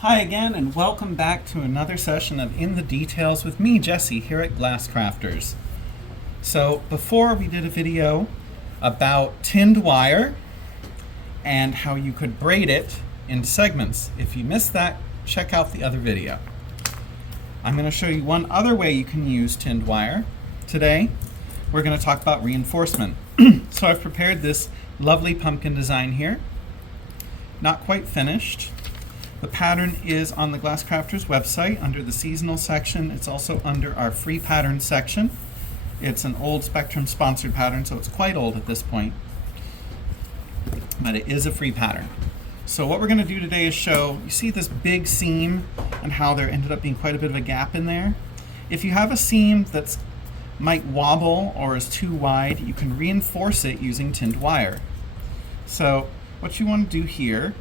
Hi again, and welcome back to another session of In the Details with me, Jesse, here at Glasscrafters. So before we did a video about tinned wire and how you could braid it in segments. If you missed that, check out the other video. I'm going to show you one other way you can use tinned wire. Today, we're going to talk about reinforcement. So I've prepared this lovely pumpkin design here. Not quite finished. The pattern is on the Glasscrafters website under the seasonal section. It's also under our free pattern section. It's an old Spectrum sponsored pattern, so it's quite old at this point, but it is a free pattern. So what we're going to do today is show, you see this big seam and how there ended up being quite a bit of a gap in there. If you have a seam that's might wobble or is too wide, you can reinforce it using tinned wire. So what you want to do here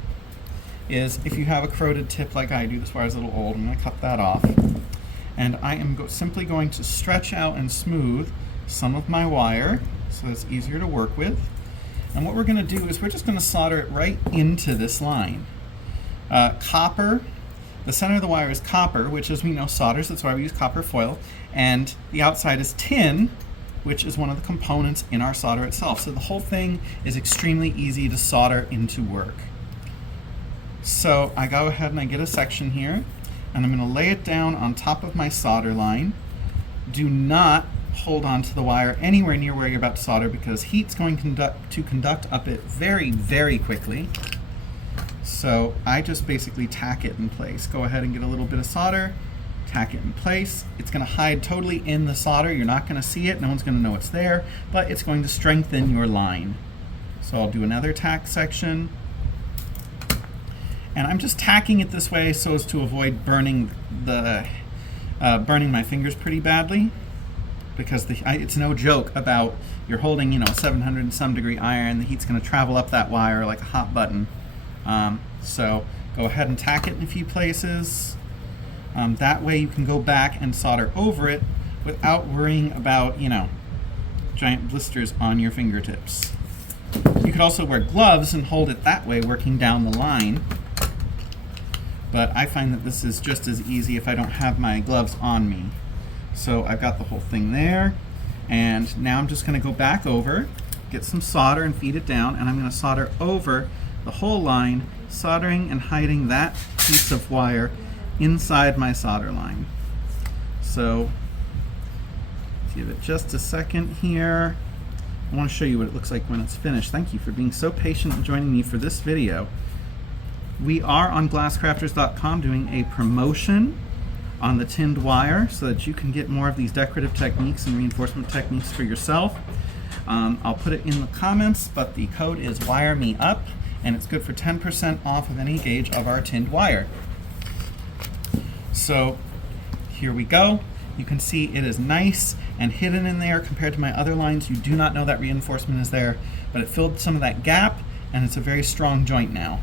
is, if you have a corroded tip like I do, this wire is a little old, I'm going to cut that off. And I am simply going to stretch out and smooth some of my wire so it's easier to work with. And what we're going to do is we're just going to solder it right into this line. Copper, the center of the wire is copper, which, as we know, solders, that's why we use copper foil. And the outside is tin, which is one of the components in our solder itself. So the whole thing is extremely easy to solder into work. So I go ahead and I get a section here, and I'm going to lay it down on top of my solder line. Do not hold on to the wire anywhere near where you're about to solder, because heat's going to conduct up it very, very quickly. So I just basically tack it in place. Go ahead and get a little bit of solder, tack it in place. It's going to hide totally in the solder. You're not going to see it. No one's going to know it's there, but it's going to strengthen your line. So I'll do another tack section. And I'm just tacking it this way so as to avoid burning my fingers pretty badly, because it's no joke about you're holding, 700 and some degree iron. The heat's going to travel up that wire like a hot button. So go ahead and tack it in a few places. That way you can go back and solder over it without worrying about, giant blisters on your fingertips. You could also wear gloves and hold it that way, working down the line. But I find that this is just as easy if I don't have my gloves on me. So I've got the whole thing there, and now I'm just going to go back over, get some solder and feed it down, and I'm going to solder over the whole line, soldering and hiding that piece of wire inside my solder line. So give it just a second here. I want to show you what it looks like when it's finished. Thank you for being so patient and joining me for this video. We are on glasscrafters.com doing a promotion on the tinned wire so that you can get more of these decorative techniques and reinforcement techniques for yourself. I'll put it in the comments, but the code is WIREMEUP, and it's good for 10% off of any gauge of our tinned wire. So here we go. You can see it is nice and hidden in there compared to my other lines. You do not know that reinforcement is there, but it filled some of that gap, and it's a very strong joint now.